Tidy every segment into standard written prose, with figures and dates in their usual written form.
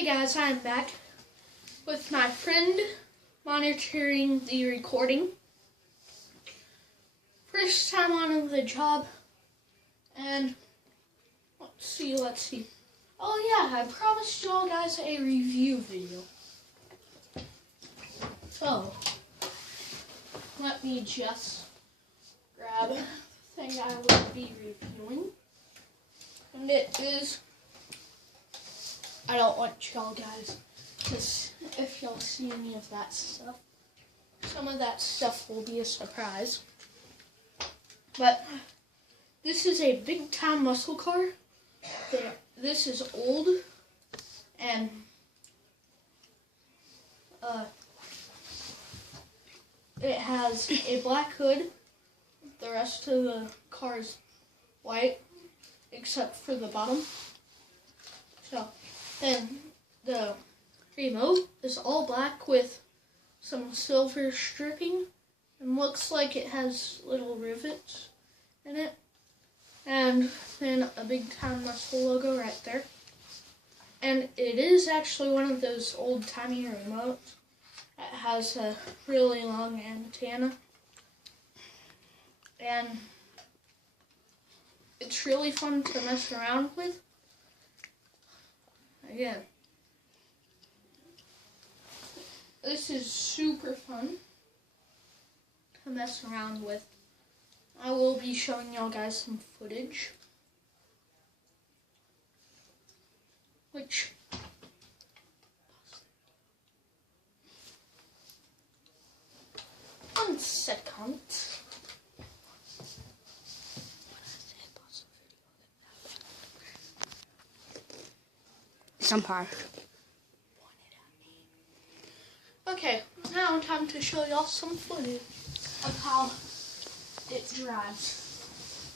Hey guys, I'm back with my friend monitoring the recording. First time on the job, and let's see. Oh yeah, I promised y'all guys a review video. So, let me just grab the thing I will be reviewing. And it is, I don't want y'all guys to, if y'all see any of that stuff, some of that stuff will be a surprise. But this is a BigTime muscle car. This is old, and it has a black hood. The rest of the car is white, except for the bottom. So, then the remote is all black with some silver stripping, and looks like it has little rivets in it. And then a BigTime muscle logo right there. And it is actually one of those old-timey remotes. It has a really long antenna. And it's really fun to mess around with. Again, this is super fun to mess around with. I will be showing y'all guys some footage, which one second. Some part. Okay, now time to show y'all some footage of how it drives.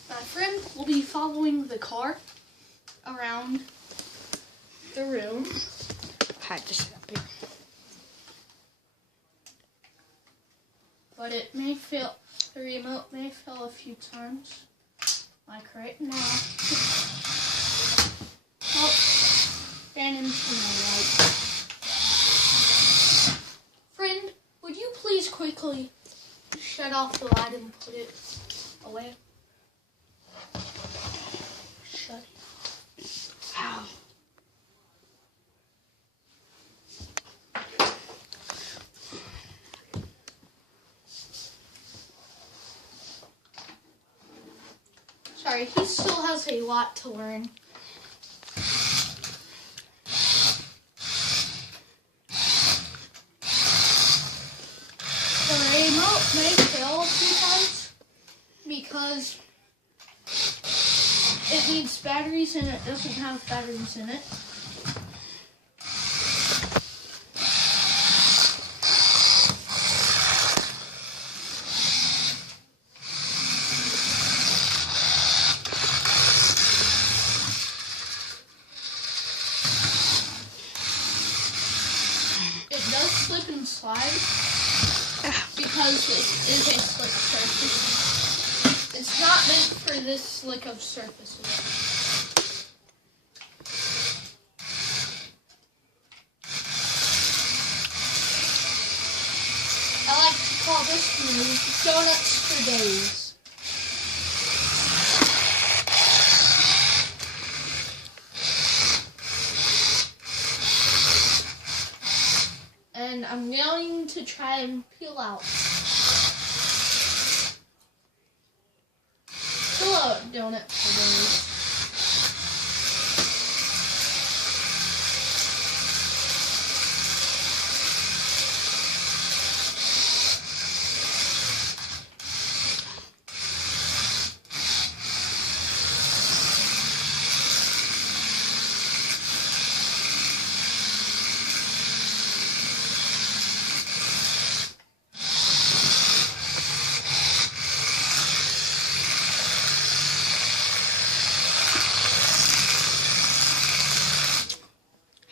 My friend will be following the car around the room. Had to sit up here. But it may fail, the remote may fail a few times, like right now. Oh, ran into my light. Friend, would you please quickly shut off the light and put it away? Shut it off. Ow. Sorry, he still has a lot to learn. The remote may fail a few times because it needs batteries and it doesn't have batteries in it. It does slip and slide because it is a slick surface. It's not meant for this slick of surfaces. I like to call this move donuts for days. And I'm going to try and peel out. Hello, donut for days.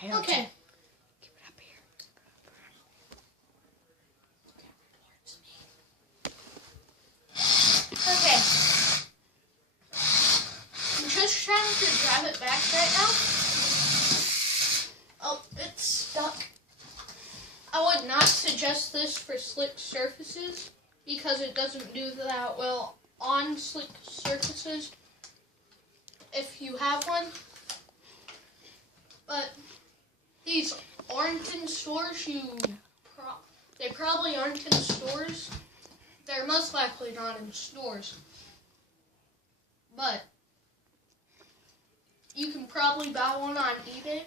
Okay. Keep it up here. Okay. I'm just trying to drive it back right now. Oh, it suggest this for slick surfaces because it doesn't do that well on slick surfaces if you have one. But these aren't in stores. They probably aren't in stores. They're most likely not in stores. But you can probably buy one on eBay.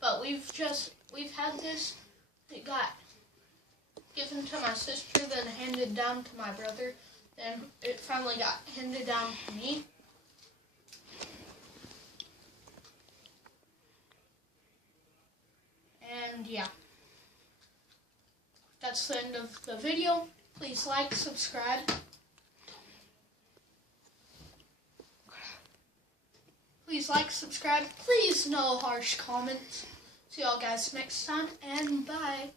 But we've had this. It got given to my sister, then handed down to my brother. Then it finally got handed down to me. And yeah, that's the end of the video. Please like, subscribe. Please like, subscribe. Please no harsh comments. See y'all guys next time, and bye.